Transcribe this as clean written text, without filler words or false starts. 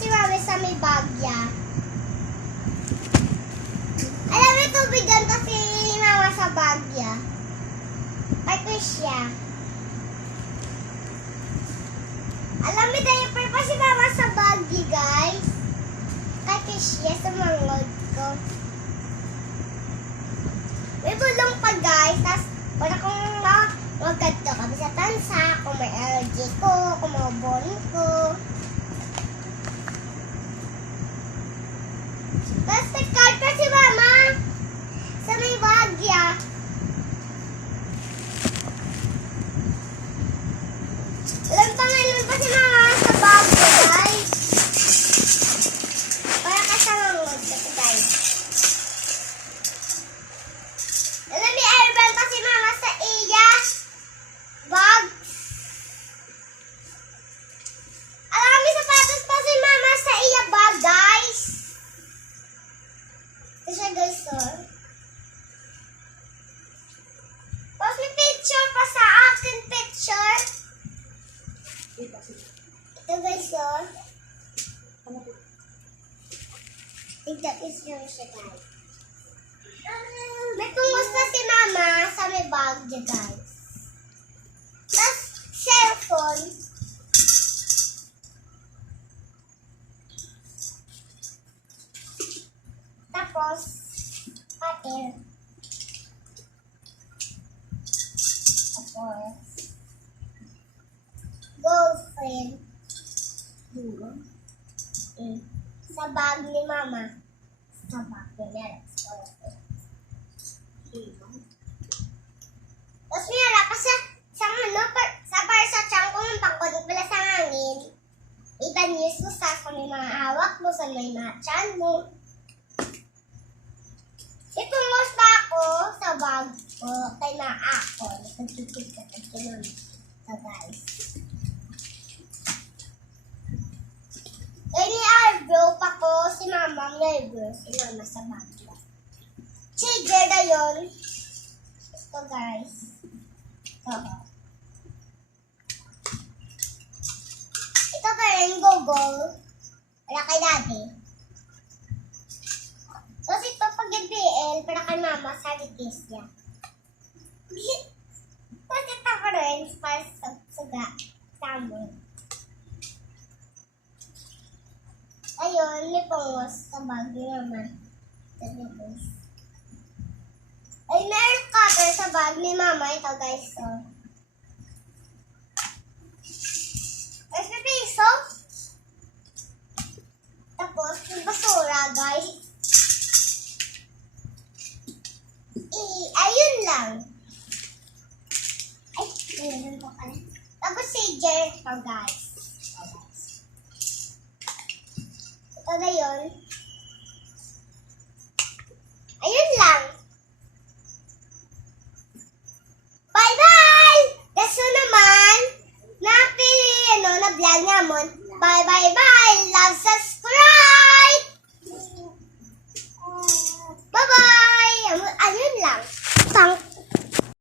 si Mami sa may bagya. Alam mo, tubigan to si Mama sa bagya. Pati siya. Alam mo, diaper pa si Mama sa bagya, guys. Pati siya sa mangod ko. May bulong pa, guys. Tapos, wala kong magkadto kami sa tansa, kung may allergy ko, kung may ubon ko. Tapos, nag-card pa si Mama sa may bagya. Walang pangalan pa si Mama sa bagya, guys. Para kasangangod kasi, guys. Alam ni airbag pa si Mama sa iya bag. Alam ni sapatos pa si Mama sa iya bag, guys. Ito siya, guys, oh. Tapos may picture pa sa akin, picture. Ito, guys, oh. Ito is yung siya, guys. May tungos na si Mama sa may bag niya, guys. Tapos, cellphone. Tapos, pair. Tapos, girlfriend. Sa bag ni Mama. Sa bag niya. Tapos mayroon pa sa ano, sa tiyan ko ng pangkulit pala sa hangin. Iba-news mo sa may mga hawak mo, sa may mga tiyan mo. Itungos pa ako sa bag ko, kay na ako. Nagtitip ka na kinun. So guys. Kaya ni-eyebrow pa ko si Mama, ni-eyebrow si Mama sa bag ko. Changer na yun. Ito, guys. Ito pa rin, Google. Wala kay Daddy. Tapos ito, pag yung BL, para kay Mama, sa request niya. Tapos ito pa rin, para sa suga. Samon. Ayun, may pangos sa bagay naman. Tapos, ay, meron cutter sa bag ni Mama. Ito, guys. So. Tapos, may piso. Tapos, may basura, guys. Ayun lang. Ay, meron pa pala. Tapos, sager ito, guys. Ito na yun.